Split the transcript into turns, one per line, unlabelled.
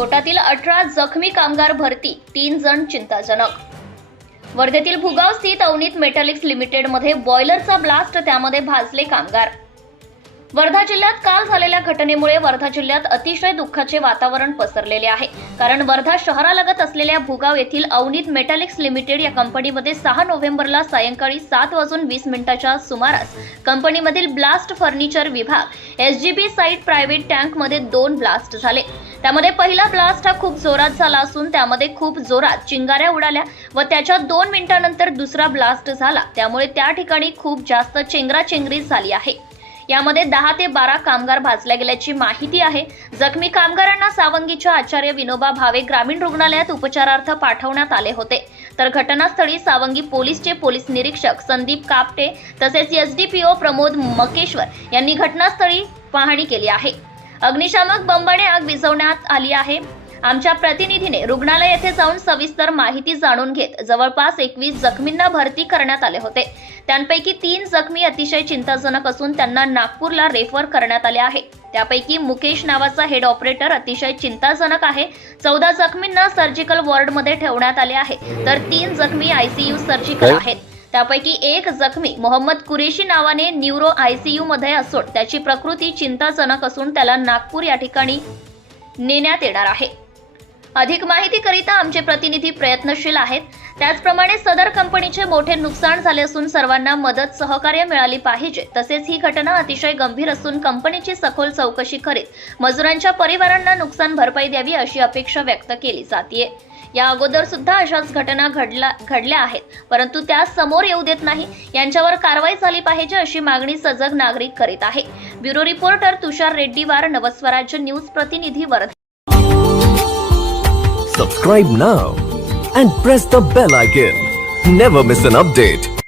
स्फोटातील अठरा जखमी कामगार भरती तीन जण चिंताजनक. वर्धेतील भुगाव स्थित अवनीत मेटॅलिक्स लिमिटेडमध्ये बॉयलरचा ब्लास्ट त्यामध्ये भाजले कामगार. वर्धा जिल्ह्यात काल झालेल्या घटनेमुळे वर्धा जिल्ह्यात अतिशय दुःखाचे वातावरण पसरलेले आहे. कारण वर्धा शहरालगत असलेल्या भुगाव येथील अवनीत मेटॅलिक्स लिमिटेड या कंपनीमध्ये सहा नोव्हेंबरला सायंकाळी सात वाजून वीस मिनिटाच्या सुमारास कंपनीमधील ब्लास्ट फर्निचर विभाग एसजीबी साईट प्रायव्हेट टँकमध्ये दोन ब्लास्ट झाले. त्यामध्ये पहिला ब्लास्ट हा खूप जोरात झाला असून त्यामध्ये खूप जोरात चिंगाऱ्या उडाल्या व त्याच्या दोन मिनिटांनंतर दुसरा ब्लास्ट झाला. त्यामुळे त्या ठिकाणी खूप जास्त चेंगराचेंगरी झाली आहे. यामध्ये दहा ते बारा कामगार भाजल्या गेल्याची माहिती आहे. जखमी कामगारांना सावंगीच्या आचार्य विनोबा भावे ग्रामीण रुग्णालयात उपचारार्थ पाठवण्यात आले होते. तर घटनास्थळी सावंगी पोलीसचे पोलीस निरीक्षक संदीप कापटे तसेच एसडीपीओ प्रमोद मकेश्वर यांनी घटनास्थळी पाहणी केली आहे. अग्निशामक बंबाने आग विझवण्यात आली आहे. आमच्या प्रतिनिधीने रुग्णालय येथे जाऊन सविस्तर माहिती जाणून घेत जवळपास एकवीस जखमींना भरती करण्यात आले होते. त्यांपैकी तीन जखमी अतिशय चिंताजनक असून त्यांना नागपूरला रेफर करण्यात आले आहे. त्यापैकी मुकेश नावाचा हेड ऑपरेटर अतिशय चिंताजनक आहे. चौदा जखमींना सर्जिकल वॉर्डमध्ये ठेवण्यात आले आहे. तर तीन जखमी आयसीयू सर्जिकल आहेत. त्यापैकी एक जखमी मोहम्मद कुरेशी नावाने न्यूरो आयसीयू मध्ये असून त्याची प्रकृती चिंताजनक असून त्याला नागपूर या ठिकाणी नेण्यात येणार आहे. अधिक माहितीकरिता आमचे प्रतिनिधी प्रयत्नशील आहेत. त्याचप्रमाणे सदर कंपनीचे मोठे नुकसान झाले असून सर्वांना मदत सहकार्य मिळाली पाहिजे. तसेच ही घटना अतिशय गंभीर असून कंपनीची सखोल चौकशी करीत मजुरांच्या परिवारांना नुकसान भरपाई द्यावी अशी अपेक्षा व्यक्त केली जाते या अगोदर सुद्धा अशाच घटना घडला घडल्या आहेत. परंतु त्या समोर येऊ देत नाही. यांच्यावर कारवाई झाली पाहिजे अशी मागणी सजग नागरिक करीत आहे. Bureau reporter Tushar Reddiwar Navswarajya news प्रतिनिधी Wardha
subscribe now and press the bell icon never miss an update